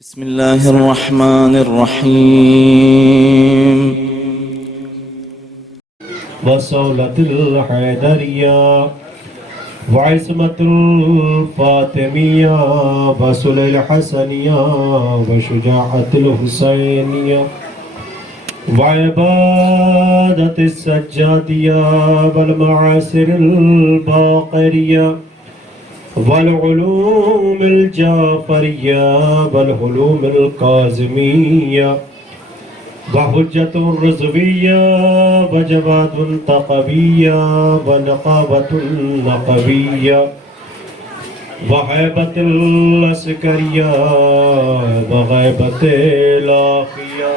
بسم الله الرحمن الرحيم وصولة الحيدرية وعصمة الفاطمية وصل الحسنية وشجاعة الحسينية وعبادة السجادية والمعاصر الباقرية والعلوم الجعفرية والعلوم الكاظمية وحجة الرزوية وجواد تقوية ونقابة نقوية وهيبة العسكرية وغيبة الآخية.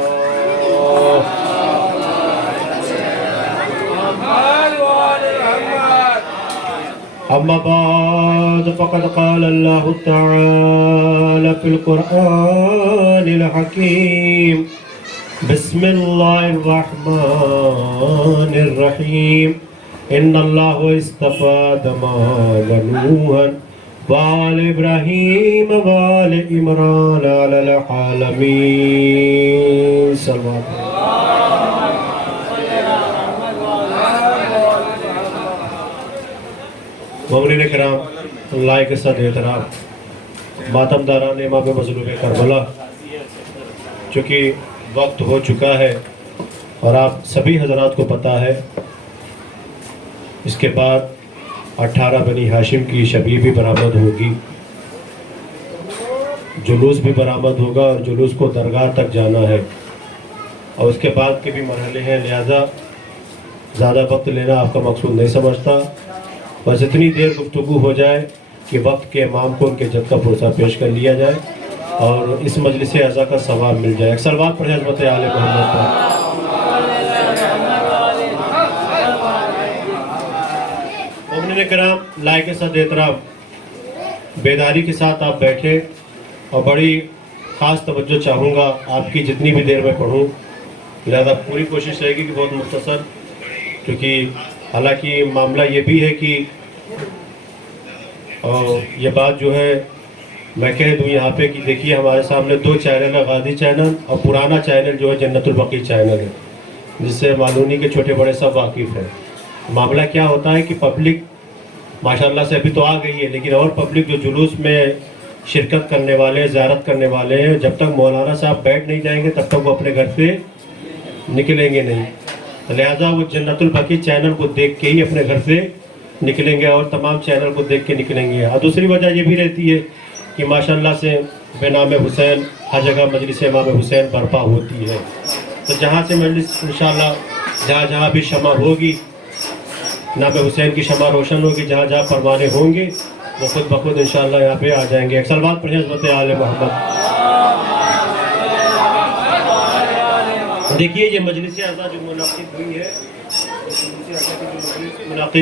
أما بعد فقد قال الله تعالى في القرآن الحكيم بسم الله الرحمن الرحيم إن الله اصطفى آدم ونوحا وآل إبراهيم وآل عمران على العالمين. صلى الله عليه وسلم. مؤمنین کرام، اللہ کے ساتھ احترام، ماتم داران امام مظلوم کربلا، چونکہ وقت ہو چکا ہے اور آپ سبھی حضرات کو پتہ ہے اس کے بعد 18 بنی ہاشم کی شبیہ بھی برآمد ہوگی، جلوس بھی برآمد ہوگا اور جلوس کو درگاہ تک جانا ہے اور اس کے بعد کے بھی مرحلے ہیں، لہذا زیادہ وقت لینا آپ کا مقصود نہیں سمجھتا، بس اتنی دیر گفتگو ہو جائے کہ وقت کے امام کو ان کے جد کا پرسہ پیش کر لیا جائے اور اس مجلس اعزا کا ثواب مل جائے. ایک صلوات پڑھیں حضرت آل محمد پر. مومنین کرام، لائق کے ساتھ احترام، بیداری کے ساتھ آپ بیٹھے اور بڑی خاص توجہ چاہوں گا آپ کی جتنی بھی دیر میں پڑھوں، لہذا پوری کوشش رہے گی کہ بہت مختصر، کیونکہ حالانکہ معاملہ یہ بھی ہے کہ یہ بات جو ہے میں کہہ دوں یہاں پہ کہ دیکھیے ہمارے سامنے 2 چینل ہے، غازی چینل اور پرانا چینل جو ہے جنت البقیع چینل ہے، جس سے معلومی کے چھوٹے بڑے سب واقف ہیں. معاملہ کیا ہوتا ہے کہ پبلک ماشاءاللہ سے ابھی تو آ گئی ہے، لیکن اور پبلک جو جلوس میں شرکت کرنے والے، زیارت کرنے والے ہیں، جب تک مولانا صاحب بیٹھ نہیں جائیں گے تب تک وہ اپنے گھر سے نکلیں گے نہیں، لہذا وہ جنت البقیع چینل کو دیکھ کے ہی اپنے گھر سے نکلیں گے اور تمام چینل کو دیکھ کے نکلیں گے. اور دوسری وجہ یہ بھی رہتی ہے کہ ماشاءاللہ سے بے نام حسین ہر جگہ مجلس امام حسین برپا ہوتی ہے، تو جہاں سے مجلس انشاءاللہ جہاں جہاں بھی شمع ہوگی، نام حسین کی شمع روشن ہوگی، جہاں جہاں پروانے ہوں گے وہ خود بخود انشاءاللہ یہاں پہ آ جائیں گے. ایک صلوات پڑھیں حضرت آل محمد. دیکھیے یہ مجلس اعزا جو منعقد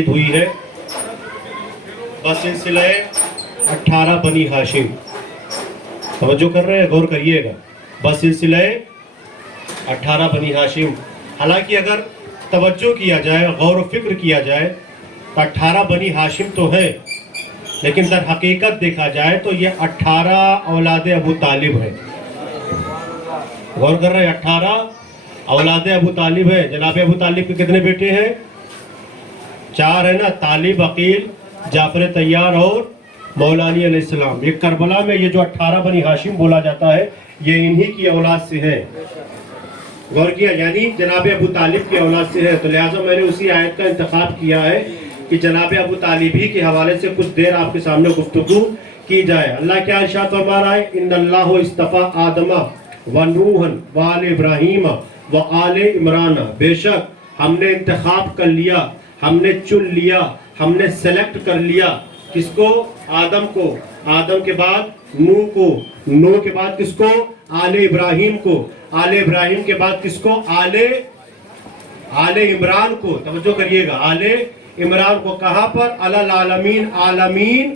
ہوئی ہے بسلسلہ 18 بنی ہاشم، توجہ کر رہے ہیں، غور کریے گا، بسلسلہ 18 بنی ہاشم. حالانکہ اگر توجہ کیا جائے، غور و فکر کیا جائے تو 18 بنی ہاشم تو ہیں، لیکن در حقیقت دیکھا جائے تو یہ 18 اولاد ابو طالب ہیں. غور کر رہے ہیں، 18 اولاد ابو طالب ہے. جناب ابو طالب کے کتنے بیٹے ہیں؟ 4 ہیں نا، طالب، عقیل، جعفر طیار اور مولا علی علیہ السلام. یہ کربلا میں یہ جو 18 بنی ہاشم بولا جاتا ہے یہ انہی کی اولاد سے ہے. غور کیا، یعنی جناب ابو طالب کی اولاد سے ہے، تو لہٰذا میں نے اسی آیت کا انتخاب کیا ہے کہ جناب ابو طالب ہی کے حوالے سے کچھ دیر آپ کے سامنے گفتگو کی جائے. اللہ کیا ارشاد فرما رہا ہے؟ ان اللہ اصطفیٰ آدم ونوحا وآل ابراہیم وآل عمران، بے شک ہم نے انتخاب کر لیا، ہم نے چن لیا، ہم نے سلیکٹ کر لیا. کس کو؟ آدم کو، آدم کے بعد نوح کو، نوح کے بعد کس کو؟ آل ابراہیم کو، آل ابراہیم کے بعد کس کو؟ آل عمران کو. توجہ کریے گا، آل عمران کو. کہاں پر؟ علی العالمین، عالمین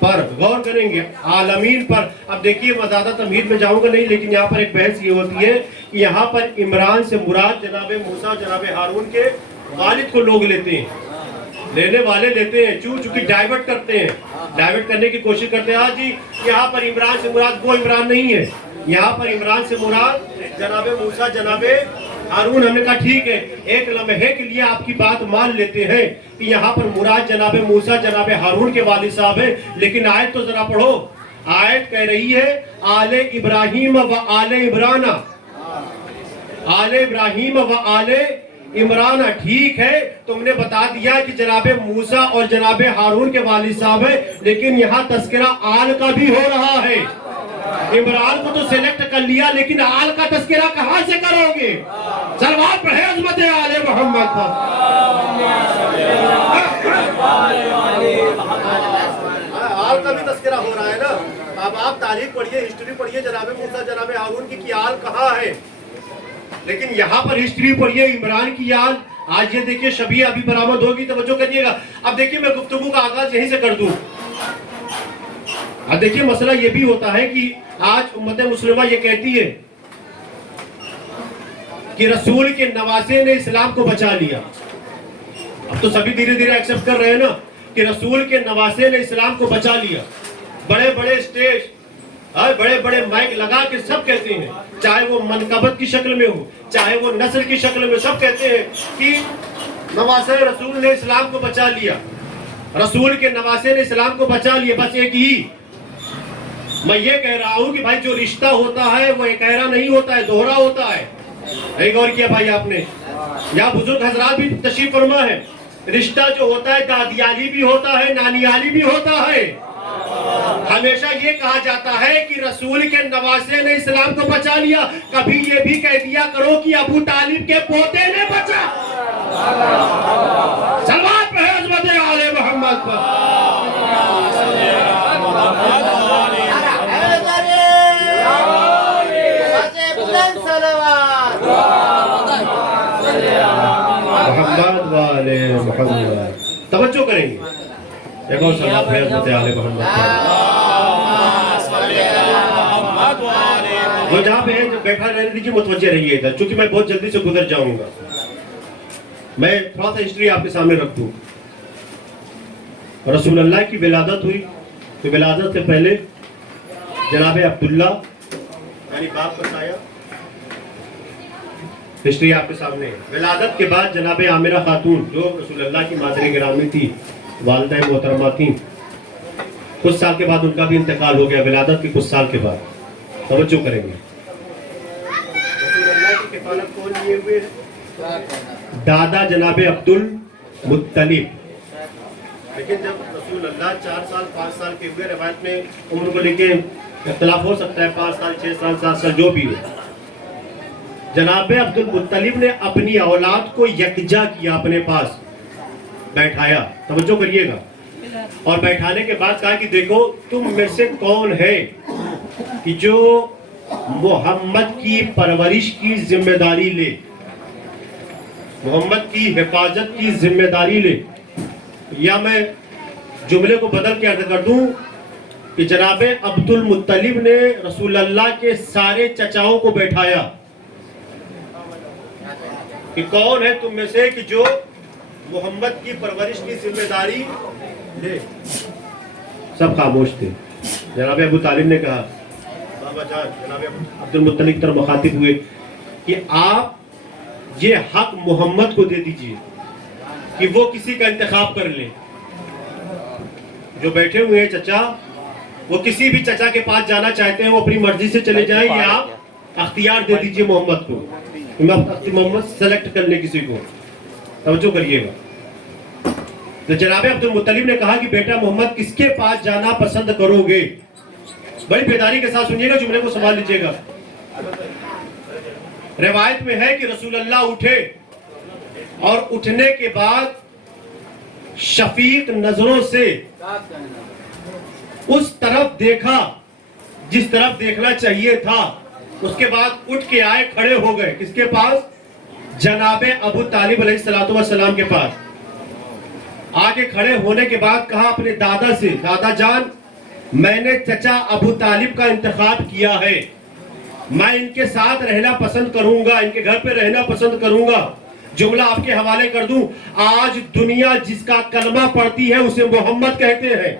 پر. غور کریں گے، عالمین پر. اب دیکھیے میں زیادہ تمہید میں جاؤں گا نہیں، لیکن یہاں پر ایک بحث یہ ہوتی ہے کہ یہاں پر عمران سے مراد جناب موسیٰ، جناب ہارون کے والد کو لوگ لیتے ہیں، لینے والے لیتے ہیں، چونکہ ڈائیورٹ کرتے ہیں، ڈائیورٹ کرنے کی کوشش کرتے ہیں. ہاں جی یہاں پر عمران سے مراد وہ عمران نہیں ہے، یہاں پر عمران سے مراد جناب موسیٰ جناب ہارون. ہم نے کہا ٹھیک ہے ایک لمحے کے لیے آپ کی بات مان لیتے ہیں کہ یہاں پر مراد جناب موسیٰ جناب ہارون کے والد صاحب ہیں, لیکن آیت تو ذرا پڑھو. آیت کہہ رہی ہے آل ابراہیم و آل عمران, آل ابراہیم و آل عمران. ٹھیک ہے تم نے بتا دیا کہ جناب موسیٰ اور جناب ہارون کے والد صاحب ہیں, لیکن یہاں تذکرہ آل کا بھی ہو رہا ہے. عمران کو تو سیلیکٹ کر لیا, لیکن آل کا تذکرہ کہاں سے کرو گے؟ صلوات پڑھے عظمت آل محمد پر. آل کا بھی تذکرہ ہو رہا ہے نا. اب آپ تاریخ پڑھیے, ہسٹری پڑھیے جناب موسیٰ جناب ہارون کی کہ آل کہاں ہے, لیکن یہاں پر ہسٹری پڑھیے عمران کی آل. آج یہ دیکھیے شبیہ ابھی برآمد ہوگی, توجہ کریے گا. اب دیکھیے میں گفتگو کا آغاز یہیں سے کر دوں. اب دیکھیے مسئلہ یہ بھی ہوتا ہے کہ آج امت مسلمہ یہ کہتی ہے کہ رسول کے نواسے نے اسلام کو بچا لیا. اب تو سبھی دھیرے دھیرے ایکسپٹ کر رہے ہیں نا کہ رسول کے نواسے نے اسلام کو بچا لیا. بڑے بڑے اسٹیج, بڑے بڑے مائک لگا کے سب کہتے ہیں, چاہے وہ منقبت کی شکل میں ہو, چاہے وہ نثر کی شکل میں, سب کہتے ہیں کہ نواسے رسول نے اسلام کو بچا لیا, رسول کے نواسے نے اسلام کو بچا لیا. بس ایک ہی میں یہ کہہ رہا ہوں کہ بھائی جو رشتہ ہوتا ہے وہ اکیرا نہیں ہوتا ہے, دوہرا ہوتا ہے. ایک اور کیا بھائی آپ نے, یا بزرگ حضرات بھی تشریف فرما ہے, رشتہ جو ہوتا ہے دادیالی بھی ہوتا ہے, نانیالی بھی ہوتا ہے. ہمیشہ یہ کہا جاتا ہے کہ رسول کے نواسے نے اسلام کو بچا لیا. کبھی یہ بھی کہہ دیا کرو کہ ابو طالب کے پوتے نے بچا. صلوات پڑھے عظمت آل محمد پر. محمد والے محمد. توجہ کریں گے ایک اور صلوات پڑھے عظمت آل محمد پر. وہ جہاں پہ ہے بیٹھا رہنے دیجیے, متوجہ رہیے ادھر, چونکہ میں بہت جلدی سے گزر جاؤں گا. میں تھوڑا سا ہسٹری آپ کے سامنے رکھ دوں. رسول اللہ کی ولادت ہوئی تو ولادت سے پہلے جناب عبداللہ یعنی باپ بتایا, ہسٹری آپ کے سامنے ہے. ولادت کے بعد جناب عامرہ خاتون جو رسول اللہ کی مادر گرامی تھی, والدہ محترمہ تھیں, کچھ سال کے بعد ان کا بھی انتقال ہو گیا, ولادت کے کچھ سال کے بعد. توجہ کریں گے. رسول اللہ کی کفالت کون لیے ہوئے ہیں؟ دادا جناب عبد المطلب. لیکن جب رسول اللہ 4 سال 5 سال کے ہوئے, روایت میں عمر کو لے کے اختلاف ہو سکتا ہے, 5 سال 6 سال 7 سال جو بھی ہو, جناب عبد المطلب نے اپنی اولاد کو یکجا کیا, اپنے پاس بیٹھایا. توجہ کریے گا. اور بیٹھانے کے بعد کہا کہ دیکھو تم میں سے کون ہے کہ جو محمد کی پرورش کی ذمہ داری لے, محمد کی حفاظت کی ذمہ داری لے. یا میں جملے کو بدل کے عرض کر دوں کہ جناب عبد المطلب نے رسول اللہ کے سارے چچاؤں کو بیٹھایا کہ کون ہے تم میں سے کہ جو محمد کی پرورش کی ذمہ داری لے. سب خاموش تھے. جناب ابو طالب نے کہا, بابا جان, جناب عبد المطلب کی طرف مخاطب ہوئے کہ آپ یہ حق محمد کو دے دیجئے کہ وہ کسی کا انتخاب کر لے. جو بیٹھے ہوئے ہیں چچا, وہ کسی بھی چچا کے پاس جانا چاہتے ہیں, وہ اپنی مرضی سے چلے جائیں, یا آپ اختیار دے دیجئے محمد کو, محمد سیلیکٹ کر لیں کسی کو. توجہ کریے گا. تو جناب عبد المطلب نے کہا کہ بیٹا محمد کس کے پاس جانا پسند کرو گے؟ بڑی بیداری کے ساتھ سنیے گا, جملے کو سنبھال لیجیے گا. روایت میں ہے کہ رسول اللہ اٹھے اور اٹھنے کے بعد شفیق نظروں سے اس طرف دیکھا جس طرف دیکھنا چاہیے تھا. اس کے بعد اٹھ کے آئے, کھڑے ہو گئے. کس کے پاس؟ جناب ابو طالب علیہ السلام کے پاس. آگے کھڑے ہونے کے بعد کہا اپنے دادا سے, دادا جان میں نے چچا ابو طالب کا انتخاب کیا ہے, میں ان کے ساتھ رہنا پسند کروں گا, ان کے گھر پہ رہنا پسند کروں گا. جملہ آپ کے حوالے کر دوں, آج دنیا جس کا کلمہ پڑھتی ہے اسے محمد کہتے ہیں.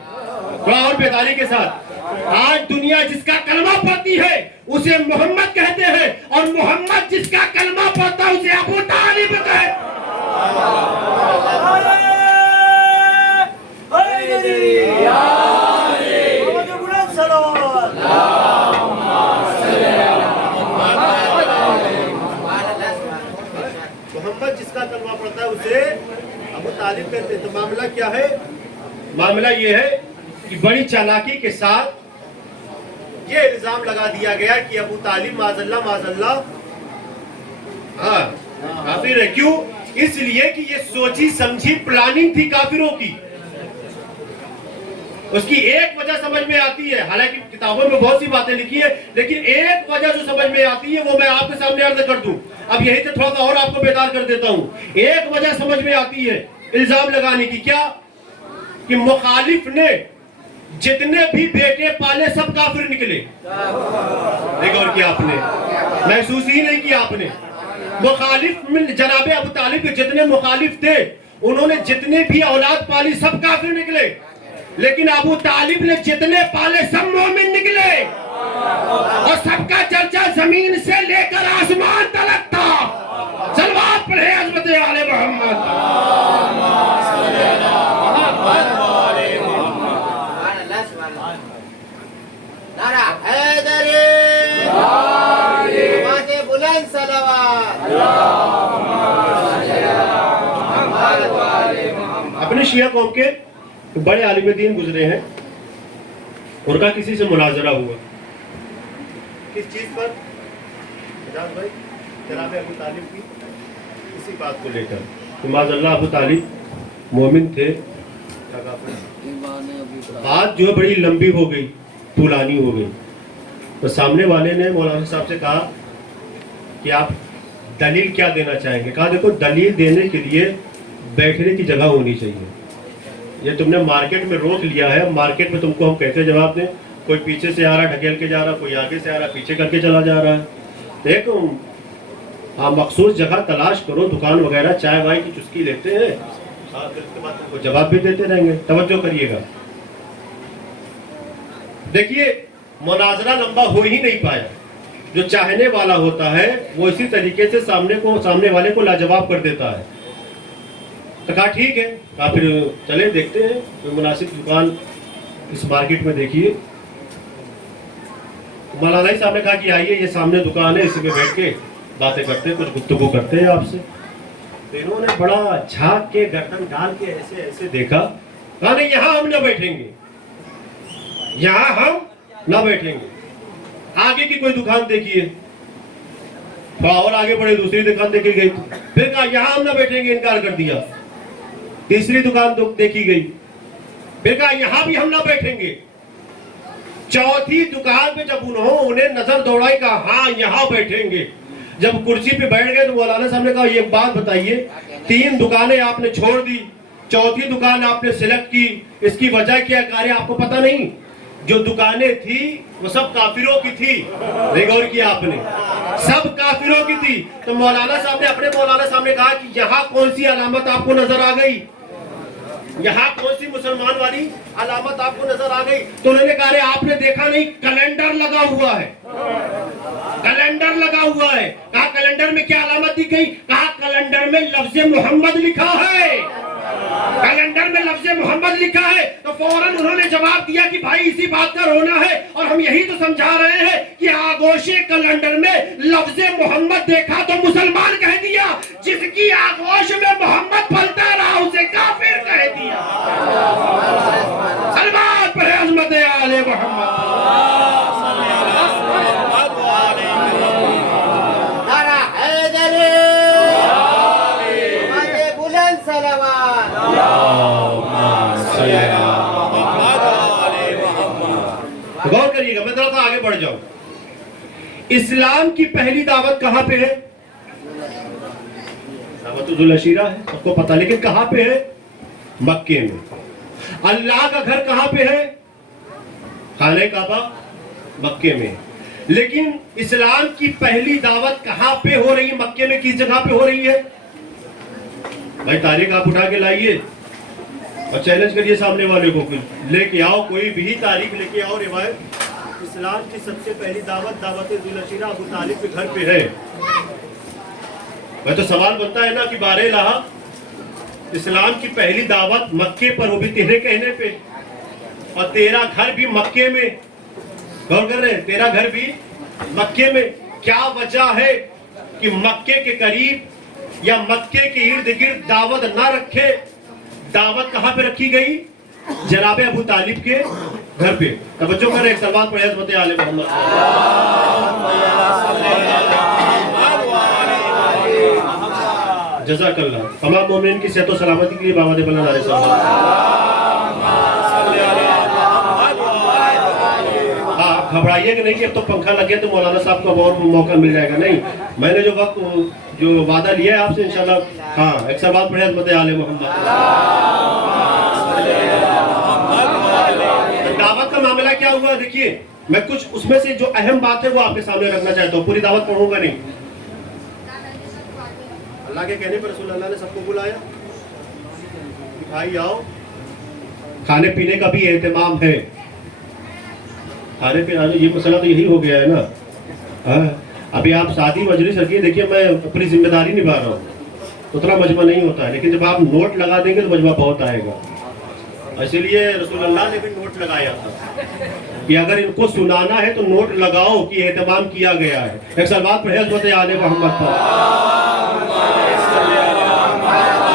اور بیداری کے ساتھ, آج دنیا جس کا کلمہ پڑھتی ہے اسے محمد کہتے ہیں، اور محمد جس کا کلمہ پڑھتا ہے اسے ابو طالب کہتے ہیں۔ محمد جس کا کلمہ پڑھتا ہے اسے ابو طالب کہتے ہیں۔ تو معاملہ کیا ہے؟ معاملہ یہ ہے کہ بڑی چالاکی کے ساتھ یہ الزام لگا دیا گیا کہ ابو طالب معاذ اللہ کافر ہے۔ کیوں؟ اس لیے کہ یہ سوچی سمجھی پلاننگ تھی کافروں کی۔ اس کی ایک وجہ سمجھ میں آتی ہے، حالانکہ کتابوں میں بہت سی باتیں لکھی ہے، لیکن ایک وجہ جو سمجھ میں آتی ہے وہ میں آپ کے سامنے عرض کر دوں۔ اب یہی سے تھوڑا سا اور آپ کو بیدار کر دیتا ہوں۔ ایک وجہ سمجھ میں آتی ہے الزام لگانے کی، کیا؟ کہ مخالف نے جتنے بھی بیٹے پالے سب کافر نکلے۔ نہیں غور کیا آپ نے؟ محسوس ہی نہیں کیا آپ نے؟ مخالف جناب ابو طالب کے جتنے مخالف تھے انہوں نے جتنے بھی اولاد پالی سب کافر نکلے، لیکن ابو طالب نے جتنے پالے سب مومن نکلے، اور سب کا چرچا زمین سے لے کر آسمان تلک تھا۔ صلوات پڑھے عظمت آل محمد۔ نعرہ حیدری، آواز بلند صلوات۔ اپنے شیعہ قوم کے بڑے عالم دین گزرے ہیں، ان کا کسی سے مناظرہ ہوا۔ کس چیز پر؟ اجاز بھائی، جناب ابو طالب کی اسی بات کو لے کر کہ معاذ اللہ ابو طالب مومن تھے۔ بات جو ہے بڑی لمبی ہو گئی، طولانی ہو گئی، تو سامنے والے نے مولانا صاحب سے کہا کہ آپ دلیل کیا دینا چاہیں گے؟ کہا دیکھو دلیل دینے کے لیے بیٹھنے کی جگہ ہونی چاہیے۔ یہ تم نے مارکیٹ میں روک لیا ہے، مارکیٹ میں تم کو ہم کیسے جواب دیں؟ کوئی پیچھے سے آ رہا ڈھکیل کے جا رہا، کوئی آگے سے آ رہا پیچھے کر کے چلا جا رہا ہے۔ دیکھو آپ مخصوص جگہ تلاش کرو، دکان وغیرہ چائے وائے کی چسکی لیتے ہیں، پھر اس کے بعد تم کو جواب بھی دیتے رہیں گے۔ توجہ کریے گا، دیکھیے مناظرہ لمبا ہو ہی نہیں پایا۔ جو چاہنے والا ہوتا ہے وہ اسی طریقے سے سامنے والے کو لاجواب کر دیتا ہے۔ تو کہا ٹھیک ہے، کہا پھر چلے دیکھتے ہیں کوئی مناسب دکان اس مارکیٹ میں دیکھیے۔ مولانا صاحب نے کہا کہ آئیے یہ سامنے دکان ہے، اسی میں بیٹھ کے باتیں کرتے ہیں، کچھ گفتگو کرتے ہیں آپ سے۔ تو انہوں نے بڑا جھانک کے گردن ڈال کے ایسے ایسے دیکھا، کہا نہیں یہاں ہم نہ بیٹھیں گے، یہاں ہم نہ بیٹھیں گے۔ آگے کی کوئی دکان دیکھیے، اور آگے بڑے دوسری دکان دیکھی گئی، پھر کہا یہاں ہم نہ بیٹھیں گے، انکار کر دیا۔ تیسری دکان دیکھی گئی، پھر کہا یہاں بھی ہم نہ بیٹھیں گے۔ چوتھی دکان پہ جب انہیں نظر دوڑائی، کہا ہاں یہاں بیٹھیں گے۔ جب کرسی پہ بیٹھ گئے تو مولانا صاحب نے کہا یہ بات بتائیے، 3 دکانیں آپ نے چھوڑ دی، چوتھی دکان آپ نے سلیکٹ کی، اس کی وجہ کیا ہے آپ کو پتہ نہیں؟ جو دکانیں تھی وہ سب کافروں کی تھی۔ غور کیا آپ نے؟ سب کافروں کی تھی۔ تو مولانا صاحب نے اپنے مولانا صاحب نے کہا کہ یہاں کون سی علامت آپ کو نظر آ گئی؟ یہاں کون سی مسلمان والی علامت آپ کو نظر آ گئی؟ تو انہوں نے کہا آپ نے دیکھا نہیں کیلنڈر لگا ہوا ہے، کیلنڈر لگا ہوا ہے۔ کہا کیلنڈر میں کیا علامت دی گئی؟ کہا کیلنڈر میں لفظ محمد لکھا ہے، کیلنڈر میں لفظ محمد لکھا ہے۔ تو فوراً انہوں نے جواب دیا کہ بھائی اسی بات کا رونا ہے، اور ہم یہی تو سمجھا رہے ہیں کہ آغوش کیلنڈر میں لفظ محمد دیکھا تو مسلمان کہہ دیا، جس کی آغوش میں محمد پھلتا رہا اسے کافر کہہ دیا۔ صلوات پڑھے عظمت آل محمد۔ نعرہ حیدری، آواز بلند صلوات۔ غور کریے گا، میں ذرا سا آگے بڑھ جاؤں۔ اسلام کی پہلی دعوت کہاں پہ ہے؟ دعوت ذوالعشیرہ ہے، سب کو پتا، لیکن کہاں پہ ہے؟ مکے میں۔ اللہ کا گھر کہاں پہ ہے؟ خانہ کعبہ مکے میں۔ لیکن اسلام کی پہلی دعوت کہاں پہ ہو رہی ہے؟ مکے میں کس جگہ پہ ہو رہی ہے؟ بھائی تاریخ آپ اٹھا کے لائیے اور چیلنج کریے سامنے والے کو، لے کے آؤ کوئی بھی تاریخ لے کے آؤ، روایت اسلام کی سب سے پہلی دعوت دعوت ذوالعشیرہ ابو طالب کے گھر پہ ہے. میں تو سوال بنتا ہے نا کہ بارہ الہ اسلام کی پہلی دعوت مکے پر، وہ بھی تیرے کہنے پہ، اور تیرا گھر بھی مکے میں. غور کر رہے ہیں، تیرا گھر بھی مکے میں. کیا وجہ ہے کہ مکے کے قریب یا مکے کے ارد گرد دعوت نہ رکھے؟ دعوت کہاں پہ رکھی گئی؟ جناب ابو طالب کے گھر پہ. توجہ کر رہے، ایک سلوات پڑھیں حضرت آل محمد. جزاک اللہ. تمام مومنین کی صحت و سلامتی کے لیے بابا بلند علیہ السلام. گھبرائیے کہ نہیں کہ اب تو پنکھا لگے تو مولانا صاحب کو اور موقع مل جائے گا. نہیں، میں نے جو وقت جو وعدہ لیا ہے آپ سے انشاءاللہ. ہاں، ایک سال بعد پڑھے حضرت آل محمد. دعوت کا معاملہ کیا ہوا؟ دیکھیے، میں کچھ اس میں سے جو اہم بات ہے وہ آپ کے سامنے رکھنا چاہتا ہوں. پوری دعوت پڑھوں گا نہیں. اللہ کے کہنے پر رسول اللہ نے سب کو بلایا، بھائی آؤ، کھانے پینے کا بھی اہتمام ہے. کھانے پینے یہ مسئلہ تو یہی ہو گیا ہے نا. ابھی آپ شادی مجلس رکھیے، دیکھیے میں اپنی ذمہ داری نبھا رہا ہوں، اتنا مجمع نہیں ہوتا ہے، لیکن جب آپ نوٹ لگا دیں گے تو مجمع بہت آئے گا. اسی لیے رسول اللہ نے بھی نوٹ لگایا تھا کہ اگر ان کو سنانا ہے تو نوٹ لگاؤ کہ اہتمام کیا گیا ہے. ایک سال بعد پڑھے حضرت آل محمد پر.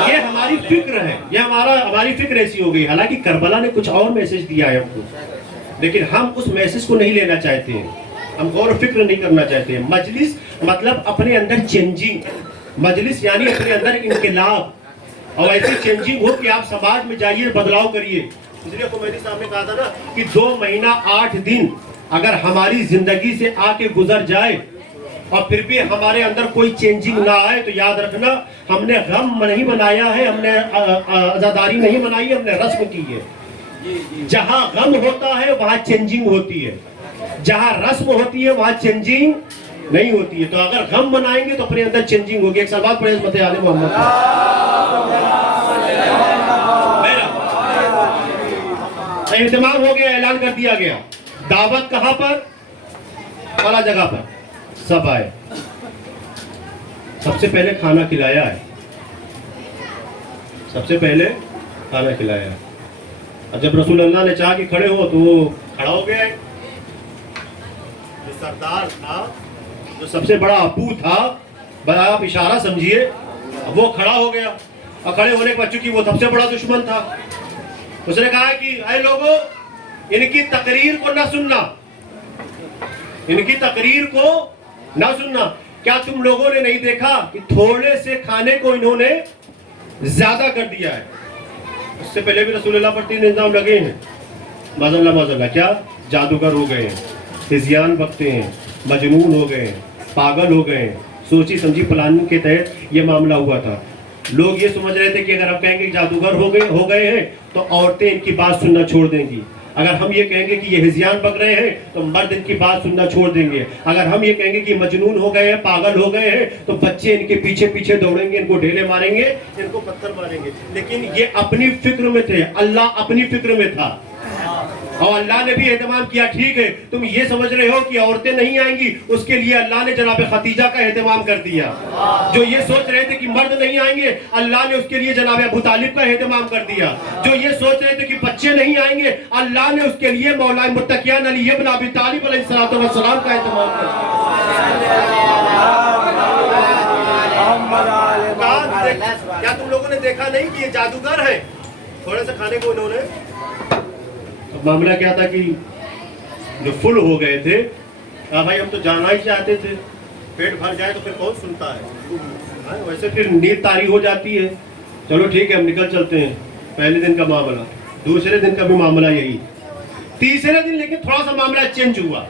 یہ ہماری فکر ہے، یہ ہماری فکر ایسی ہو گئی. حالانکہ کربلا نے کچھ اور میسج دیا ہے ہم کو، لیکن ہم اس میسج کو نہیں لینا چاہتے ہیں، ہم غور و فکر نہیں کرنا چاہتے ہیں. مجلس مطلب اپنے اندر چینجنگ، مجلس یعنی اپنے اندر انقلاب، اور ایسی چینجنگ ہو کہ آپ سماج میں جائیے، بدلاؤ کریے. اس لیے کمیٹی صاحب نے کہا تھا نا کہ 2 مہینہ 8 دن اگر ہماری زندگی سے آ کے گزر جائے اور پھر بھی ہمارے اندر کوئی چینجنگ نہ آئے تو یاد رکھنا ہم نے غم نہیں منایا ہے، ہم نے عزاداری نہیں منائی ہے، ہم نے رسم کی ہے. جہاں غم ہوتا ہے وہاں چینجنگ ہوتی ہے، جہاں رسم ہوتی ہے وہاں چینجنگ نہیں ہوتی ہے. تو اگر غم منائیں گے تو اپنے اندر چینجنگ ہوگی. ایک سال بعد پڑھے حضرت آل محمد. اہتمام ہو گیا، اعلان کر دیا گیا. دعوت کہاں پر؟ والا جگہ پر. سب آئے، سب سے پہلے کھانا کھلایا ہے، سب سے پہلے کھانا کھلایا ہے. اور جب رسول اللہ نے چاہا کہ کھڑے ہو تو وہ کھڑا ہو گیا. جو سردار تھا، جو سب سے بڑا ابو تھا، آپ اشارہ سمجھیے، وہ کھڑا ہو گیا. اور کھڑے ہونے کے بعد چونکہ وہ سب سے بڑا دشمن تھا، اس نے کہا کہ اے لوگو، ان کی تقریر کو نہ سننا، ان کی تقریر کو نہ سننا. کیا تم لوگوں نے نہیں دیکھا کہ تھوڑے سے کھانے کو انہوں نے زیادہ کر دیا ہے؟ اس سے پہلے بھی رسول اللہ پر 3 الزام لگے ہیں. معذاللہ کیا جادوگر ہو گئے ہیں، ہذیان بکتے ہیں، مجنون ہو گئے ہیں، پاگل ہو گئے ہیں. سوچی سمجھی پلاننگ کے تحت یہ معاملہ ہوا تھا. لوگ یہ سمجھ رہے تھے کہ اگر آپ کہیں گے جادوگر ہو گئے ہیں تو عورتیں ان کی بات سننا چھوڑ دیں گی. اگر ہم یہ کہیں گے کہ یہ ہذیان بک رہے ہیں تو مرد ان کی بات سننا چھوڑ دیں گے. اگر ہم یہ کہیں گے کہ مجنون ہو گئے ہیں، پاگل ہو گئے ہیں، تو بچے ان کے پیچھے پیچھے دوڑیں گے، ان کو ڈھیلے ماریں گے، ان کو پتھر ماریں گے. لیکن یہ اپنی فکر میں تھے، اللہ اپنی فکر میں تھا، اور اللہ نے بھی اہتمام کیا. ٹھیک ہے، تم یہ سمجھ رہے ہو کہ عورتیں نہیں آئیں گی، اس کے لیے اللہ نے جناب خدیجہ کا اہتمام کر دیا. جو یہ سوچ رہے تھے کہ مرد نہیں آئیں گے، اللہ نے اس کے لیے جناب ابو طالب کا اہتمام کر دیا. جو یہ سوچ رہے تھے کہ بچے نہیں آئیں گے، اللہ نے اس کے لیے مولا متقیان علی ابن ابی طالب علیہ السلام کا اہتمام کر دیا. کیا تم لوگوں نے دیکھا نہیں کہ یہ جادوگر ہے؟ تھوڑے سے کھانے کو انہوں نے، معاملہ کیا تھا کہ جو فل ہو گئے تھے، کہا بھائی ہم تو جانا ہی چاہتے تھے، پیٹ بھر جائے تو پھر کون سنتا ہے، ویسے پھر نیند طاری ہو جاتی ہے. چلو ٹھیک ہے، ہم نکل چلتے ہیں. پہلے دن کا معاملہ، دوسرے دن کا بھی معاملہ یہی، تیسرے دن لیکن تھوڑا سا معاملہ چینج ہوا.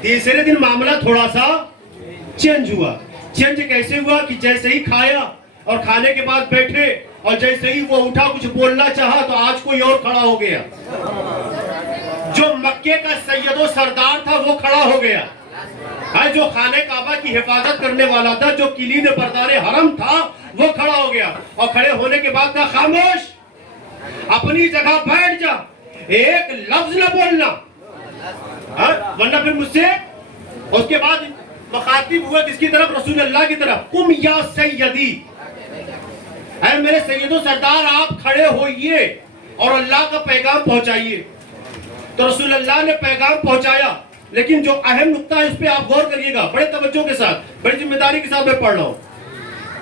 تیسرے دن معاملہ تھوڑا سا چینج ہوا. چینج کیسے ہوا کہ جیسے ہی کھایا اور کھانے کے بعد بیٹھے اور جیسے ہی وہ اٹھا کچھ بولنا چاہا تو آج کوئی اور کھڑا ہو گیا. جو مکے کا سید و سردار تھا وہ کھڑا ہو گیا. جو خانہ کعبہ کی حفاظت کرنے والا تھا، جو کلید بردار حرم تھا، وہ کھڑا ہو گیا. اور کھڑے ہونے کے بعد کہا خاموش، اپنی جگہ بیٹھ جا، ایک لفظ نہ بولنا. ورنہ پھر مجھ سے اس کے بعد مخاطب ہوا کس کی طرف؟ رسول اللہ کی طرف. قم یا سیدی، اے میرے سید و سردار آپ کھڑے ہوئیے اور اللہ کا پیغام پہنچائیے. تو رسول اللہ نے پیغام پہنچایا. لیکن جو اہم نقطہ ہے اس پہ آپ غور کریے گا بڑے توجہ کے ساتھ، بڑی ذمہ داری کے ساتھ میں پڑھ رہا ہوں.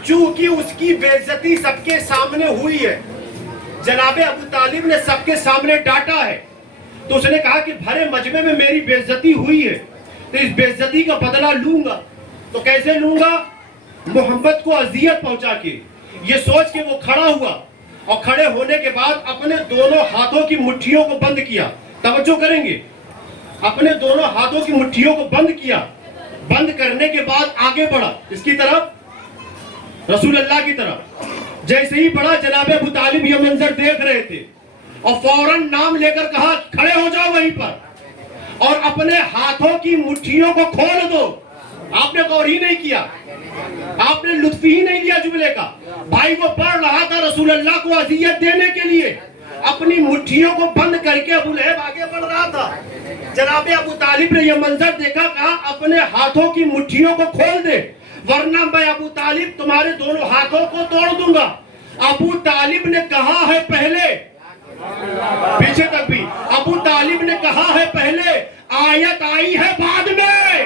چونکہ اس کی بے عزتی سب کے سامنے ہوئی ہے، جناب ابو طالب نے سب کے سامنے ڈانٹا ہے، تو اس نے کہا کہ بھرے مجمع میں میری بے عزتی ہوئی ہے تو اس بے عزتی کا بدلہ لوں گا. تو کیسے لوں گا؟ محمد کو اذیت پہنچا کے. یہ سوچ کے وہ کھڑا ہوا اور کھڑے ہونے کے بعد اپنے دونوں ہاتھوں کی مٹھیوں کو بند کیا. توجہ کریں گے، اپنے دونوں ہاتھوں کی مٹھیوں کو بند کیا. بند کرنے کے بعد آگے بڑھا اس کی طرف، رسول اللہ کی طرف. جیسے ہی بڑھا جناب ابو طالب یہ منظر دیکھ رہے تھے اور فوراً نام لے کر کہا کھڑے ہو جاؤ وہیں پر اور اپنے ہاتھوں کی مٹھیوں کو کھول دو. آپ نے غور ہی نہیں کیا، آپ نے لطف ہی نہیں لیا جملے کا. بھائی وہ پڑھ رہا تھا رسول اللہ کو اذیت دینے کے لیے، اپنی مٹھیوں کو بند کر کے ابو لہب آگے بڑھ رہا تھا. جناب ابو طالب نے یہ منظر دیکھا، کہا اپنے ہاتھوں کی مٹھیوں کو کھول دے ورنہ میں ابو طالب تمہارے دونوں ہاتھوں کو توڑ دوں گا. ابو طالب نے کہا ہے پہلے، پیچھے تک بھی ابو طالب نے کہا ہے پہلے، آیت آئی ہے بعد میں.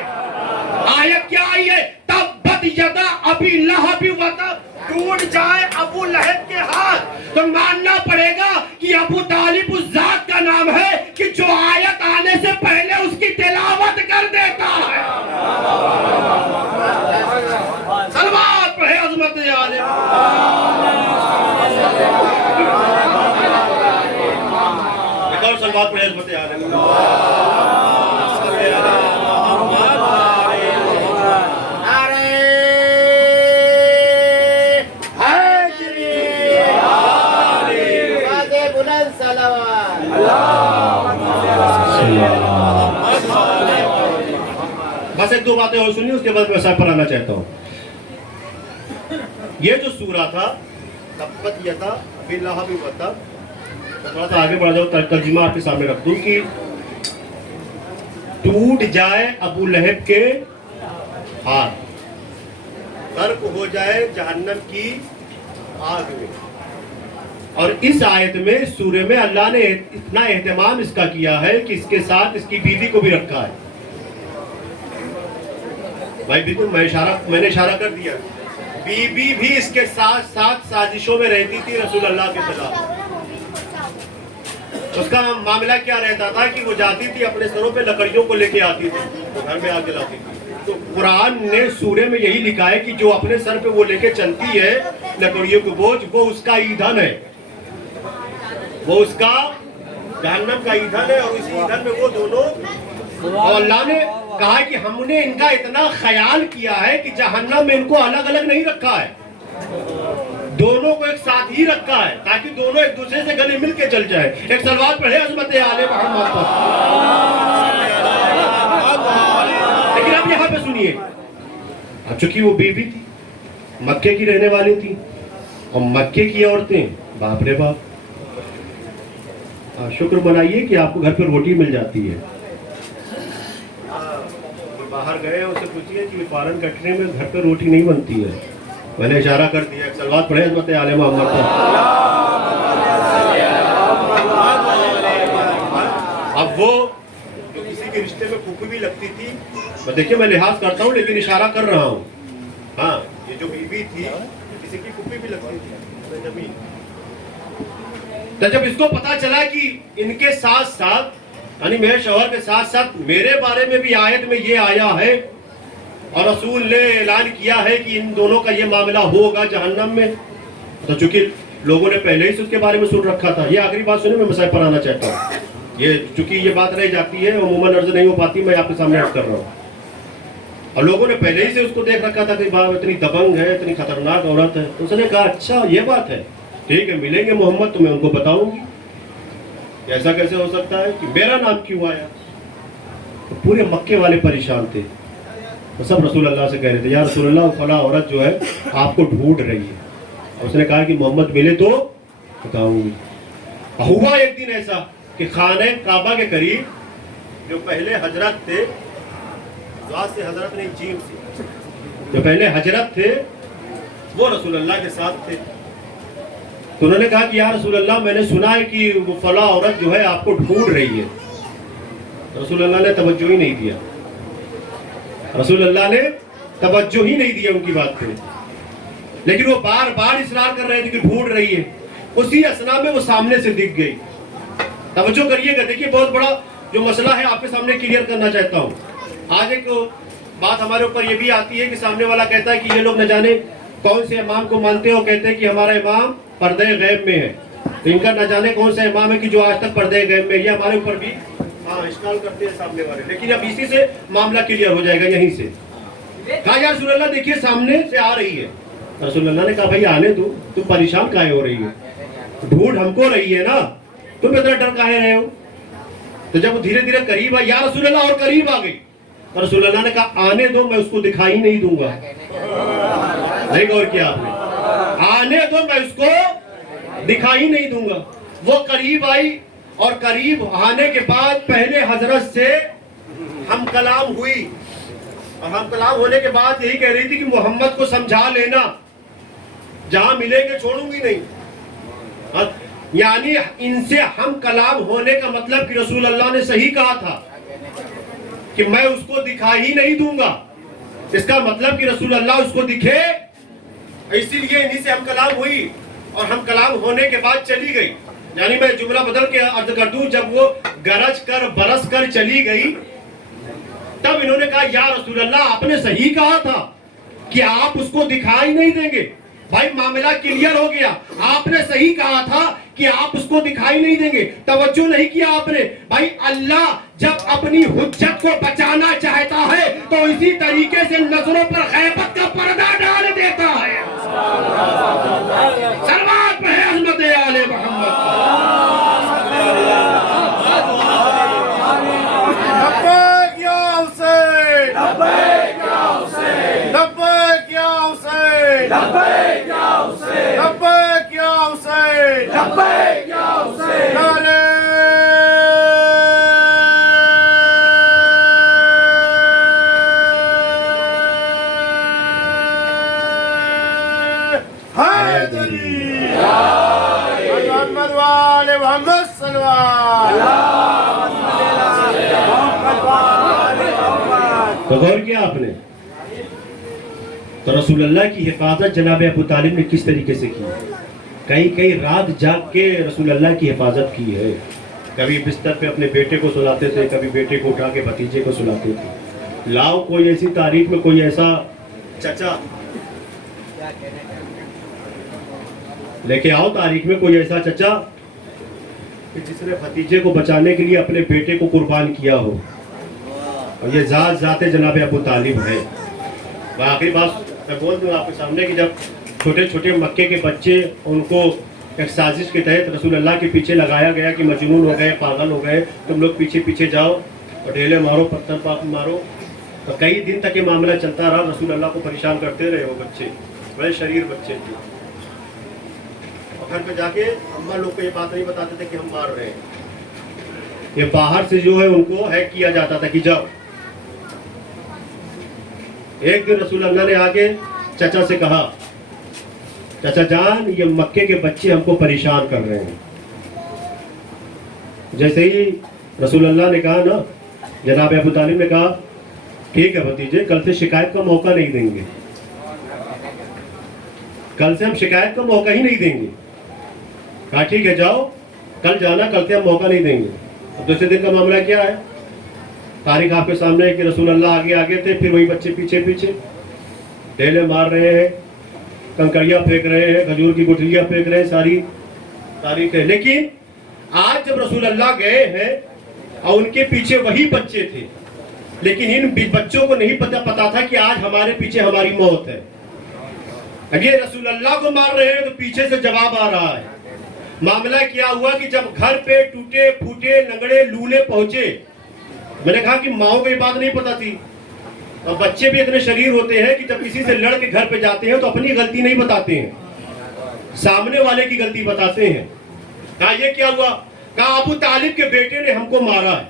آیت کیا آئی ہے؟ تبت یدا ابی لہب وتب، ٹوٹ جائے ابو لہب کے ہاتھ. تو ماننا پڑے گا کہ ابو طالب اس ذات کا نام ہے کہ جو آیت آنے سے پہلے اس کی تلاوت کر دیتا ہے. صلوات پڑھے عظمت عالم. ایک اور صلوات پڑھے عظمت عالم. بس ایک دو باتیں اور سنی اس کے بعد میں صاحب پر آنا چاہتا ہوں. یہ جو سورہ تھا تبت یدا ابی لہب وتب، تھوڑا سا آگے بڑھ جاؤ، ترجمہ آپ کے سامنے رکھ دوں کہ ٹوٹ جائے ابو لہب کے ہاتھ، غرق ہو جائے جہنم کی آگ میں. اور اس آیت میں سورے میں اللہ نے اتنا اہتمام اس کا کیا ہے کہ اس کے ساتھ اس کی بیوی کو بھی رکھا ہے. بھائی بالکل میں نے اشارہ کر دیا، بیوی بھی اس کے ساتھ ساتھ سازشوں میں رہتی تھی رسول اللہ کے خلاف. اس کا معاملہ کیا رہتا تھا کہ وہ جاتی تھی اپنے سروں پہ لکڑیوں کو لے کے آتی تھی، گھر میں آگ جلاتی تھی. تو قرآن نے سورے میں یہی لکھا ہے کہ جو اپنے سر پہ وہ لے کے چلتی ہے لکڑیوں کو بوجھ، وہ اس کا ایندھن ہے، وہ اس کا جہنم کا ایندھن ہے. اور اسی ایندھن میں وہ دونوں، اور اللہ نے کہا کہ ہم نے ان کا اتنا خیال کیا ہے کہ جہنم میں ان کو الگ الگ نہیں رکھا ہے، دونوں کو ایک ساتھ ہی رکھا ہے تاکہ دونوں ایک دوسرے سے گلے مل کے چل جائے. ایک صلوات پڑھے عظمت آل محمد پر. لیکن اب یہاں پہ سنیے، اب چونکہ وہ بیوی تھی، مکے کی رہنے والی تھی، اور مکے کی عورتیں باپ رے باپ، شکر منائیے کہ آپ کو گھر پہ روٹی مل جاتی ہے. باہر گئے ان سے پوچھئے کہ فارن کنٹری میں گھر پہ روٹی نہیں بنتی ہے. میں نے اشارہ کر دیا. ایک صلوات پڑھے عظمت آل محمد پر. اب وہ جو کسی کے رشتے میں پھوپھی بھی لگتی تھی، دیکھیے میں لحاظ کرتا ہوں لیکن اشارہ کر رہا ہوں، ہاں یہ جو بیوی تھی کسی کی پھوپھی بھی لگتی تھی. تو جب اس کو پتا چلا کہ ان کے ساتھ ساتھ یعنی میرے شوہر کے ساتھ ساتھ میرے بارے میں بھی آیت میں یہ آیا ہے اور رسول نے اعلان کیا ہے کہ ان دونوں کا یہ معاملہ ہوگا جہنم میں، تو چونکہ لوگوں نے پہلے ہی اس کے بارے میں سن رکھا تھا. یہ آخری بات سنیں، میں مسائل پر آنا چاہتا ہوں. یہ چونکہ یہ بات رہ جاتی ہے عموماً عرض نہیں ہو پاتی، میں آپ کے سامنے عرض کر رہا ہوں. اور لوگوں نے پہلے ہی سے اس کو دیکھ رکھا تھا کہ باپ اتنی دبنگ ہے، اتنی خطرناک عورت ہے. تو اس نے کہا اچھا یہ بات ہے، ٹھیک ہے ملیں گے محمد تو میں ان کو بتاؤں گی. ایسا کیسے ہو سکتا ہے کہ میرا نام کیوں آیا؟ تو پورے مکے والے پریشان تھے، وہ سب رسول اللہ سے کہہ رہے تھے یا رسول اللہ فلاں عورت جو ہے آپ کو ڈھونڈ رہی ہے. اور اس نے کہا کہ محمد ملے تو بتاؤں گی. ہوا ایک دن ایسا کہ خانہ کعبہ کے قریب جو پہلے حضرت تھے، ذات سے حضرت نہیں جیم سے، جو پہلے حضرت تھے وہ رسول اللہ کے ساتھ تھے. تو انہوں نے کہا کہ یا رسول اللہ میں نے سنا ہے کہ وہ فلاں عورت جو ہے آپ کو ڈھونڈ رہی ہے. رسول اللہ نے توجہ ہی نہیں دیا، رسول اللہ نے توجہ ہی نہیں دیا ان کی بات پہ، لیکن وہ بار بار اصرار کر رہے تھے کہ ڈھونڈ رہی ہے. اسی اثنا میں وہ سامنے سے دکھ گئی. توجہ کریے گا، دیکھیے بہت بڑا جو مسئلہ ہے آپ کے سامنے کلیئر کرنا چاہتا ہوں. آج ایک بات ہمارے اوپر یہ بھی آتی ہے کہ سامنے والا کہتا ہے کہ یہ لوگ نہ جانے کون سے امام کو مانتے ہو، کہتے ہیں کہ ہمارا امام پردے غیب میں ہے. تو ان کا نہ جانے کون سا امام ہے کہ جو آج تک پردے غیب میں، یہ ہمارے اوپر بھی اشکال کرتے ہیں سامنے والے. لیکن اب اسی سے معاملہ کلیئر ہو جائے گا. یہیں سے کہا یا رسول اللہ دیکھیے سامنے سے آ رہی ہے. رسول اللہ نے کہا بھائی آنے دو، تم پریشان کاہے ہو رہی ہے، ڈھونڈ ہم کو رہی ہے نا، تم اتنا ڈر کاہے رہے ہو. تو جب وہ دھیرے دھیرے قریب آئی، یا رسول اللہ اور قریب آ گئی. رسول اللہ نے کہا آنے دو، میں اس کو دکھائی نہیں دوں گا. نہیں غور کیا آپ نے، آنے دو میں اس کو دکھائی نہیں دوں گا. وہ قریب آئی اور قریب آنے کے بعد پہلے حضرت سے ہم کلام ہوئی، اور ہم کلام ہونے کے بعد یہی کہہ رہی تھی کہ محمد کو سمجھا لینا، جہاں ملیں گے چھوڑوں گی نہیں. یعنی ان سے ہم کلام ہونے کا مطلب کہ رسول اللہ نے صحیح کہا تھا کہ میں اس کو دکھائی نہیں دوں گا. اس کا مطلب کہ رسول اللہ اس کو دکھے، اسی لیے انہی سے ہم کلام ہوئی اور ہم کلام ہونے کے بعد چلی گئی. یعنی میں جملہ بدل کے عرض کر دوں، جب وہ گرج کر برس کر چلی گئی تب انہوں نے کہا یا رسول اللہ آپ نے صحیح کہا تھا کہ آپ اس کو دکھائی نہیں دیں گے. بھائی معاملہ کلیئر ہو گیا، آپ نے صحیح کہا تھا کہ آپ اس کو دکھائی نہیں دیں گے. توجہ نہیں کیا آپ نے. بھائی اللہ جب اپنی حجت کو بچانا چاہتا ہے تو اسی طریقے سے نظروں پر غیبت کا پردہ ڈال دیتا ہے. سلوات پہ عظمت آل محمد. لبیک یا حسین، لبیک یا حسین، لبیک یا حسین، لبیک یا حسین، لبیک یا حسین، لبیک یا حسین. نعرہ حیدری، محمد وآل محمد صلوات. تو غور کیا آپ نے. تو رسول اللہ کی حفاظت جناب ابو طالب نے کس طریقے سے کی. کئی رات جاگ کے رسول اللہ کی حفاظت کی ہے. کبھی بستر پہ اپنے بیٹے کو سلاتے تھے، کبھی بیٹے کو اٹھا کے بھتیجے کو سلاتے تھے. لاؤ کوئی ایسی تاریخ میں کوئی ایسا چچا لے کے آؤ، تاریخ میں کوئی ایسا چچا کہ جس نے بھتیجے کو بچانے کے لیے اپنے بیٹے کو قربان کیا ہو. اور یہ ذات جناب ابو طالب ہے. آخری بات میں بول دوں آپ کے سامنے کہ جب چھوٹے چھوٹے مکے کے بچے ان کو ایک سازش کے تحت رسول اللہ کے پیچھے لگایا گیا کہ مجنون ہو گئے، پاگل ہو گئے، تم لوگ پیچھے پیچھے جاؤ اور ڈھیلے مارو، پتھر پاک مارو. تو کئی دن تک یہ معاملہ چلتا رہا. رسول اللہ کو پریشان کرتے رہے وہ بچے، بڑے شریر بچے تھے. اور گھر پہ جا کے اماں لوگ کو یہ بات نہیں بتاتے تھے کہ ہم مار رہے ہیں. یہ باہر سے جو ہے ان کو ہیک کیا جاتا تھا کہ جاؤ. ایک دن رسول اللہ نے آگے چچا سے کہا چچا جان یہ مکے کے بچے ہم کو پریشان کر رہے ہیں. جیسے ہی رسول اللہ نے کہا نا، جناب ابو طالب نے کہا ٹھیک ہے بھتیجے، کل سے شکایت کا موقع نہیں دیں گے، کل سے ہم شکایت کا موقع ہی نہیں دیں گے. کہا ٹھیک ہے جاؤ، کل جانا، کل سے ہم موقع نہیں دیں گے. اب دوسرے دن کا معاملہ کیا ہے، تاریخ آپ کے سامنے ہے کہ رسول اللہ آگے تھے، پھر وہی بچے پیچھے پیچھے ڈھیلے مار رہے ہیں، کنکڑیاں پھینک رہے ہیں، کھجور کی گٹھلیاں پھینک رہے ہیں. ساری تاریخ ہے. لیکن آج جب رسول اللہ گئے ہیں اور ان کے پیچھے وہی بچے تھے، لیکن ان بچوں کو نہیں پتا تھا کہ آج ہمارے پیچھے ہماری موت ہے. اگر رسول اللہ کو مار رہے ہیں تو پیچھے سے جواب آ رہا ہے. معاملہ کیا ہوا کہ جب گھر پہ ٹوٹے پھوٹے لنگڑے لولے پہنچے، میں نے کہا کہ ماؤں کو یہ بات نہیں پتا تھی. اور بچے بھی اتنے شریر ہوتے ہیں کہ جب کسی سے لڑ کے گھر پہ جاتے ہیں تو اپنی غلطی نہیں بتاتے ہیں، سامنے والے کی غلطی بتاتے ہیں. کہا یہ کیا ہوا، کہا ابو طالب کے بیٹے نے ہم کو مارا ہے.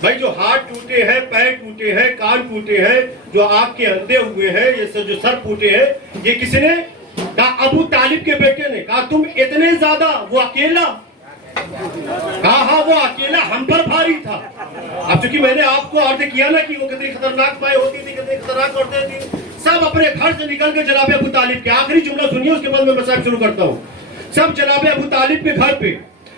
بھائی جو ہاتھ ٹوٹے ہیں، پیر ٹوٹے ہیں، کان ٹوٹے ہیں، جو آنکھ کے اندھے ہوئے ہیں، یہ جو سر ٹوٹے ہیں، یہ کس نے کہا؟ ابو طالب کے بیٹے نے کہا تم اتنے زیادہ، وہ اکیلا؟ کہا ہاں وہ اکیلا ہم پر بھاری تھا۔ اب چونکہ میں نے آپ کو عرض کیا نا کہ وہ کتنی خطرناک مائیں ہوتی تھی، کتنی خطرناک عورتیں تھیں، سب اپنے گھر سے نکل کے جناب ابو طالب کے، آخری جملہ سنیے اس کے بعد میں مصائب شروع کرتا ہوں، سب جناب ابو طالب کے گھر پہ،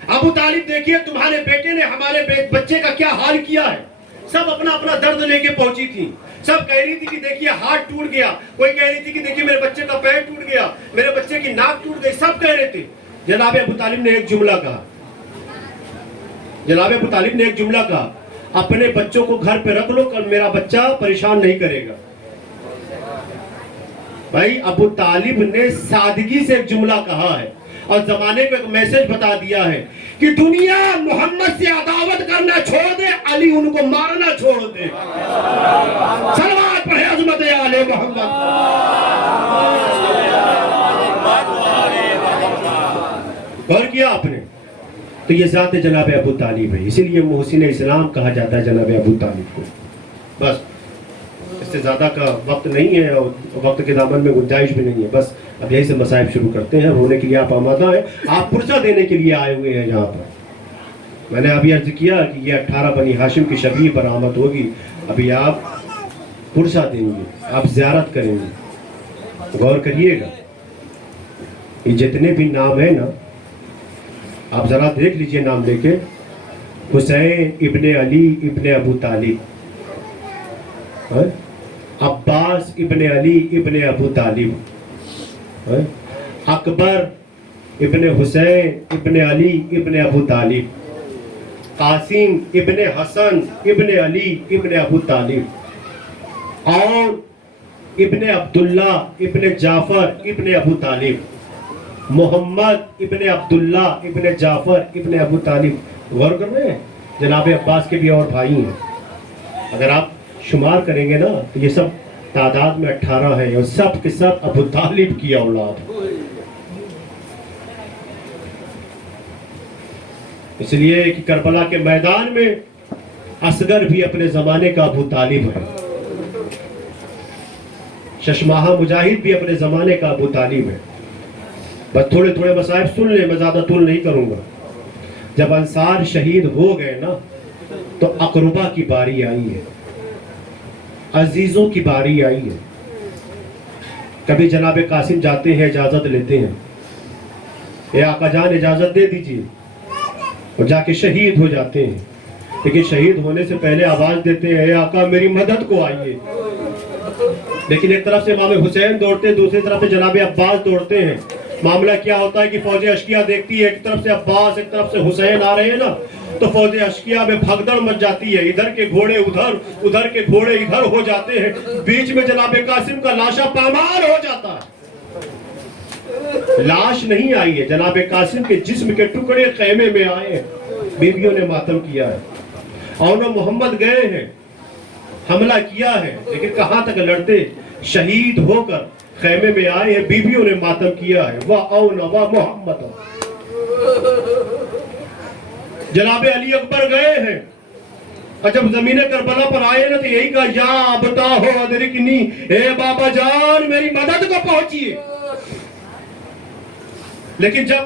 ابو طالب دیکھیے تمہارے بیٹے نے ہمارے بچے کا کیا حال کیا ہے، سب اپنا اپنا درد لے کے پہنچی تھی، سب کہہ رہی تھی کہ دیکھیے ہاتھ ٹوٹ گیا، کوئی کہہ رہی تھی کہ دیکھیے میرے بچے کا پیر ٹوٹ گیا، میرے بچے کی ناک ٹوٹ گئی، سب کہہ رہے تھے۔ جناب ابو طالب نے ایک جملہ کہا، جناب ابو طالب نے ایک جملہ کہا، اپنے بچوں کو گھر پہ رکھ لو، کل میرا بچہ پریشان نہیں کرے گا۔ بھائی ابو طالب نے سادگی سے ایک جملہ کہا ہے اور زمانے کو ایک میسج بتا دیا ہے کہ دنیا محمد سے عداوت کرنا چھوڑ دے، علی ان کو مارنا چھوڑ دے۔ صلوات پڑھے عظمت آل محمد۔ غور کیا آپ نے؟ تو یہ ذات جناب ابو طالب ہے، اسی لیے محسن اسلام کہا جاتا ہے جناب ابو طالب کو۔ بس اس سے زیادہ کا وقت نہیں ہے اور وقت کے دامن میں گنجائش بھی نہیں ہے، بس اب یہی سے مصائب شروع کرتے ہیں۔ رونے کے لیے آپ آمادہ ہیں، آپ پرچہ دینے کے لیے آئے ہوئے ہیں یہاں پر۔ میں نے ابھی عرض کیا کہ یہ 18 بنی ہاشم کی شبیہ برآمد ہوگی، ابھی آپ پرچہ دیں گے، آپ زیارت کریں گے۔ غور کریے گا، یہ جتنے بھی نام ہیں نا، آپ ذرا دیکھ لیجئے نام لے کے، حسین ابن علی ابن ابو طالب، عباس ابن علی ابن ابو طالب، اکبر ابن حسین ابن علی ابن ابو طالب، قاسم ابن حسن ابن علی ابن ابو طالب، اور ابن عبداللہ ابن جعفر ابن ابو طالب، محمد ابن عبداللہ ابن جعفر ابن ابو طالب۔ غور کر رہے ہیں، جناب عباس کے بھی اور بھائی ہیں، اگر آپ شمار کریں گے نا تو یہ سب تعداد میں 18 ہیں اور سب کے سب ابو طالب کی اولاد۔ اس لیے کہ کربلا کے میدان میں اصغر بھی اپنے زمانے کا ابو طالب ہے، ششماہہ مجاہد بھی اپنے زمانے کا ابو طالب ہے۔ بس تھوڑے تھوڑے مصائب سن لیں، میں زیادہ طول نہیں کروں گا۔ جب انصار شہید ہو گئے نا تو اقربا کی باری آئی ہے، عزیزوں کی باری آئی ہے۔ کبھی جناب قاسم جاتے ہیں، اجازت لیتے ہیں، اے آقا جان اجازت دے دیجئے، اور جا کے شہید ہو جاتے ہیں، لیکن شہید ہونے سے پہلے آواز دیتے ہیں اے آقا میری مدد کو آئیے۔ لیکن ایک طرف سے امام حسین دوڑتے ہیں، دوسری طرف سے جناب عباس دوڑتے ہیں۔ معاملہ کیا ہوتا ہے کہ فوج اشکیہ دیکھتی ہے ایک طرف سے عباس ایک طرف سے حسین آ رہے ہیں نا، تو فوج اشکیہ میں بھگدڑ مچ جاتی ہے، ادھر کے گھوڑے ادھر، ادھر کے گھوڑے ادھر ہو جاتے ہیں، بیچ میں جناب قاسم کا لاشا پامال ہو جاتا ہے۔ لاش نہیں آئی ہے، جناب قاسم کے جسم کے ٹکڑے خیمے میں آئے ہیں، بیویوں نے ماتم کیا ہے، اور محمد گئے ہیں، حملہ کیا ہے، لیکن کہاں تک لڑتے؟ شہید ہو کر خیمے میں آئے ہیں، بیویوں نے ماتم کیا ہے۔ وَأَوْنَ وَمُحَمَّدٌ۔ جناب علی اکبر گئے ہیں، اور جب زمین کربلا پر آئے نا تو یہی کہا یا ابتاہ ادرکنی، اے بابا جان میری مدد کو پہنچیے۔ لیکن جب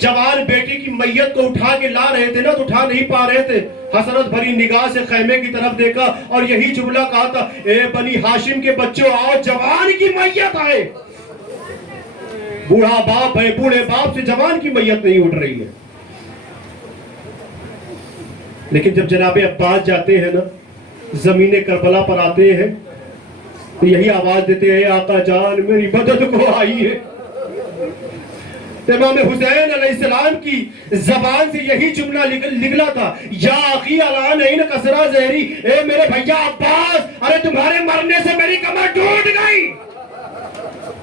جوان بیٹے کی میت کو اٹھا کے لا رہے تھے نا تو اٹھا نہیں پا رہے تھے، حسرت بھری نگاہ سے خیمے کی طرف دیکھا اور یہی جملہ کہا تھا اے بنی ہاشم کے بچوں آؤ، جوان کی میت آئے۔ بوڑھا باپ ہے، بوڑھے باپ سے جوان کی میت نہیں اٹھ رہی ہے۔ لیکن جب جناب عباس جاتے ہیں نا، زمین کربلا پر آتے ہیں تو یہی آواز دیتے ہیں آقا جان میری مدد کو آئیے۔ امام حسین علیہ السلام کی زبان سے یہی جملہ نکلا تھا یا اخی الان این کسرا زہری، اے میرے بھیا عباس، ارے تمہارے مرنے سے میری کمر ٹوٹ گئی۔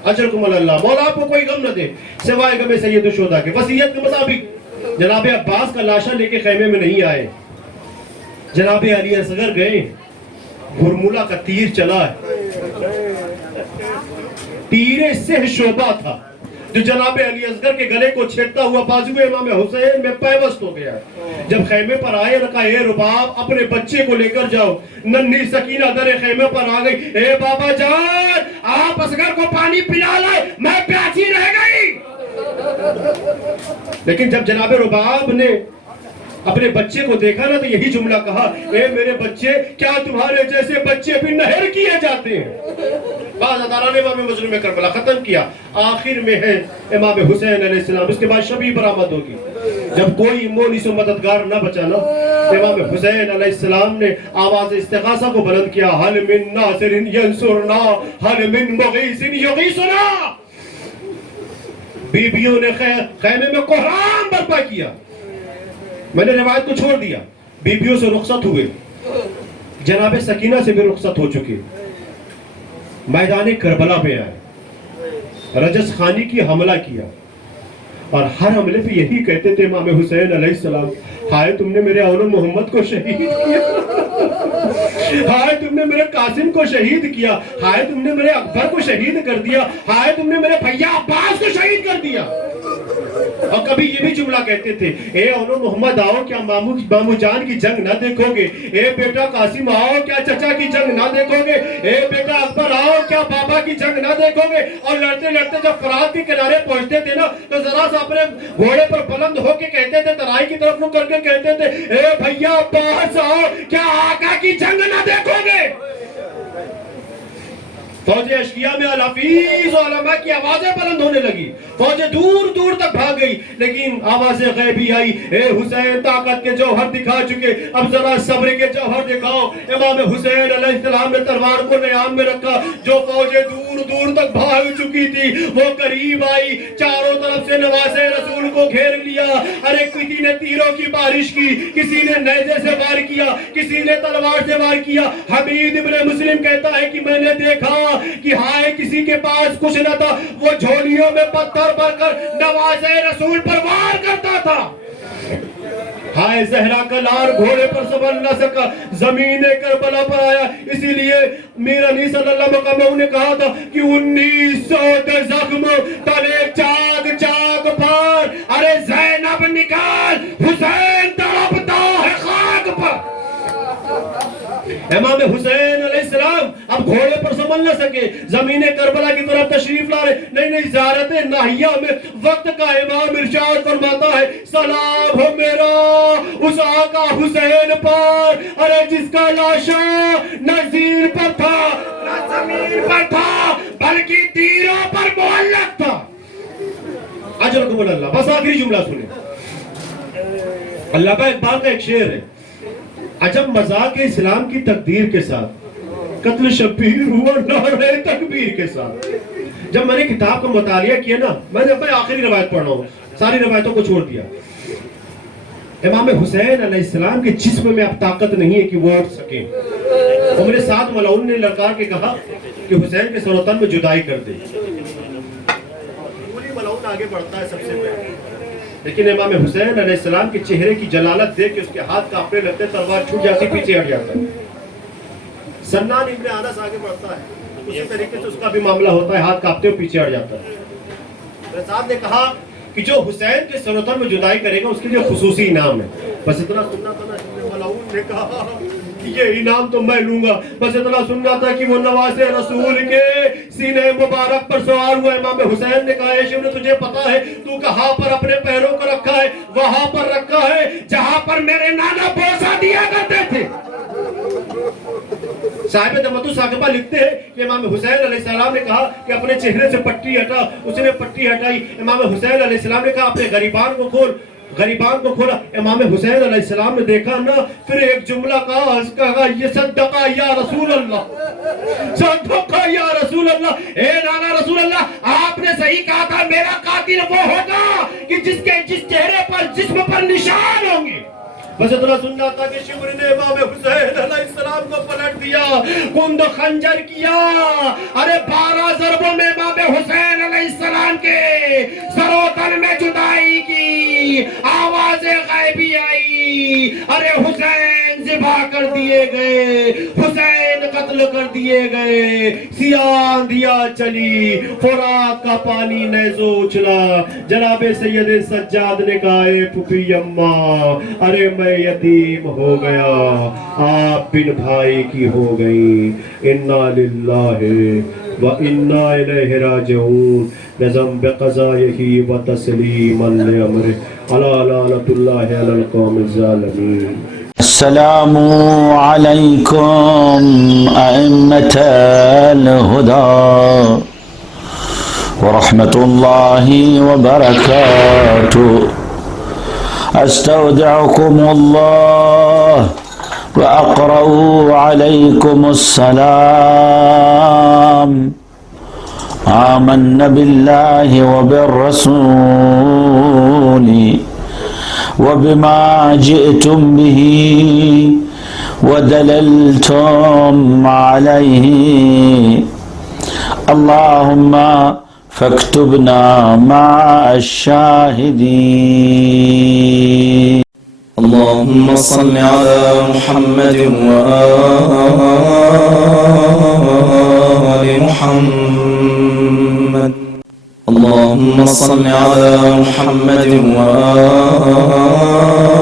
اجرکم اللہ، مولا آپ کو کوئی غم نہ دے سوائے غم سید الشہداء کے۔ وصیت کے مطابق جناب عباس کا لاشا لے کے خیمے میں نہیں آئے، جناب علی اصغر گئے، ہرملہ کا تیر چلا ہے، تیر سہ شعبہ تھا، جو جناب علی اصغر کے گلے کو چھیدتا ہوا بازو امام حسین میں پیوست ہو گیا. جب خیمے پر آئے نے کہا اے رباب اپنے بچے کو لے کر جاؤ. ننھی سکینہ در خیمے پر آ گئی. اے بابا جان آپ اصغر کو پانی پلا لائے, میں پیاسی رہ گئی. لیکن جب جناب رباب نے اپنے بچے کو دیکھا نا تو یہی جملہ کہا, اے میرے بچے کیا تمہارے جیسے بچے بھی نہر کیے جاتے ہیں. بعض ادارہ نے امام مظلوم کربلا ختم کیا. آخر میں ہے امام حسین علیہ السلام. اس کے بعد شبی برآمد ہوگی. جب کوئی مونس و مددگار نہ بچانا, امام حسین علیہ السلام نے آواز استغاثہ کو بلند کیا, حل من ناصر ینصرنا حل من مغیث یغیثنا. بیبیوں نے خیمے میں کوہرام برپا کیا. میں نے روایت کو چھوڑ دیا. بیبیوں سے رخصت ہوئے, جناب سکینہ سے بھی رخصت ہو چکے. میدان کربلا پہ آئے, رجس خانی کی حملہ کیا, اور ہر حملے پہ یہی کہتے تھے امام حسین علیہ السلام, ہائے تم نے میرے اول محمد کو شہید کیا, ہائے تم نے میرے قاسم کو شہید کیا, ہائے تم نے میرے اکبر کو شہید کر دیا, ہائے تم نے میرے بھیا عباس کو شہید کر دیا. اور کبھی یہ بھی جملہ کہتے تھے, اے اولو محمد آؤ کیا مامو جان کی جنگ نہ دیکھو گے, اے بیٹا قاسم آؤ کیا چچا کی جنگ نہ دیکھو گے, اے بیٹا اکبر آؤ کیا بابا کی جنگ نہ دیکھو گے. اور لڑتے لڑتے جب فرات کے کنارے پہنچتے تھے نا تو ذرا سا اپنے گھوڑے پر بلند ہو کے کہتے تھے, ترائی کی طرف کر کے کہتے تھے, اے بھیا عباس آؤ کیا آقا کی جنگ نہ دیکھو گے. فوج اشقیاء میں الحفیظ علماء کی آوازیں بلند ہونے لگی. فوجیں دور دور تک بھاگ گئی, لیکن آوازیں غیبی آئی, اے حسین طاقت کے جوہر دکھا چکے, اب ذرا صبر کے جوہر دکھاؤ. امام حسین علیہ السلام نے تلوار کو نیام میں رکھا. جو فوجیں دور دور تک بھاگ چکی تھی وہ قریب آئی, چاروں طرف سے نواسے رسول کو گھیر لیا. ارے کسی نے تیروں کی بارش کی, کسی نے نیزے سے وار کیا, کسی نے تلوار سے وار کیا. حمید ابن مسلم کہتا ہے کہ میں نے دیکھا کہ ہائے کسی کے پاس کچھ نہ تھا, وہ جھولیوں میں پتھر بھر کر نوازے رسول پر وار کرتا تھا. ہائے زہرا کا لار گھوڑے پر سنبھل نہ سکا, زمین کربلا پر آیا. اسی لیے میرا نبی صلی اللہ علیہ وسلم نے کہا تھا کہ 1900 زخم تلے چاک چاک پر, ارے زینب نکال, حسین تڑپتا ہے خاک پر. امام حسین علیہ السلام اب گھوڑے پر سنبھل نہ سکے, زمین کربلا کی طرف تشریف لا رہے. نہیں زیارت ناہیہ میں وقت کا امام ارشاد فرماتا ہے, سلام ہو میرا اس آقا حسین پر, ارے جس کا لاشا نہ زیر پر تھا نہ زمین پر تھا بلکہ تیروں پر معلق تھا. اجرکم اللہ. بس آخری جملہ سنیں. علامہ اقبال کا ایک شعر ہے, عجب مذاق اسلام کی تقدیر کے ساتھ قتل شبیر ہوا نعرہ تکبیر کے ساتھ. جب میں نے کتاب کا مطالعہ کیا نا, میں آخری روایت پڑھ رہا ہوں, ساری روایتوں کو چھوڑ دیا. امام حسین علیہ السلام کے جسم میں اب طاقت نہیں ہے کہ وہ اٹھ سکیں. عمر سعد ملعون نے لڑکا کے کہا کہ حسین کے سر و تن میں جدائی کر دے. پوری ملعون آگے بڑھتا ہے سب سے پہلے, لیکن امام حسین علیہ السلام کے چہرے کی جلالت دیکھ کے اس کے ہاتھ کانپنے لگتے, تلوار چھوٹ جاتی, پیچھے ہٹ جاتا ہے. سنان ابن انس آگے بڑھتا ہے, اسی طریقے سے اس کا بھی معاملہ ہوتا ہے, ہاتھ کانپتے ہوئے پیچھے ہٹ جاتا ہے. صاحب نے کہا کہ جو حسین کے سر و تن میں جدائی کرے گا اس کے لیے خصوصی انعام ہے. بس اتنا سننا تھا نا, ملعون نے کہا یہ انعام تو میں لوں گا. بس اتنا سننا تھا کہ وہ نواز رسول کے سینے مبارک پر سوار ہوا. امام حسین نے کہا, اے شیخ تجھے پتا ہے تو کہاں پر اپنے پیروں کو رکھا ہے؟ وہاں پر رکھا ہے جہاں پر میرے نانا بوسہ دیا کرتے تھے. صاحب دمت ثاقبہ لکھتے ہیں کہ امام حسین علیہ السلام نے کہا کہ اپنے چہرے سے پٹی ہٹا. اس نے پٹی ہٹائی. امام حسین علیہ السلام نے کہا اپنے غریبان کو کھول. غریبان کو کھولا. امام حسین علیہ السلام نے دیکھا نا, پھر ایک جملہ کہا, یہ صدقہ یا رسول اللہ, صدقہ یا رسول اللہ. اے نانا رسول اللہ, آپ نے صحیح کہا تھا, میرا قاتل وہ ہوگا کہ جس چہرے پر جسم پر نشان ہوں گے. بس اتنا سننا تھا کہ شمر نے امام حسین علیہ السلام کو پلٹ دیا, کند خنجر کیا. ارے 12 ضربوں میں امام حسین علیہ السلام کے سر و تن میں جدائی کی. آوازیں غیبی آئی, ارے حسین ذبح کر دیے گئے, حسین قتل قتل کر دیے گئے، سیاہ آندھیاں چلی، فرات کا پانی نیزو اچھلا۔ جناب سید سجاد نے کہا اے پھوپھی اماں، ارے میں یتیم ہو گیا، آپ بن بھائی کی ہو گئی۔ انا للہ وَإِنَّا إِلَيْهِ رَاجِعُونَ نظم بقضائه وتسلیما لأمره علی لعنۃ اللہ علی القوم الظالمین۔ السلام عليكم أئمة الهدى ورحمة الله وبركاته، أستودعكم الله وأقرأ عليكم السلام، آمنا بالله وبالرسول وبما جئتم به ودللتم عليه، اللهم فاكتبنا مع الشاهدين۔ اللهم صل على محمد وآل محمد، اللهم صل على محمد وآل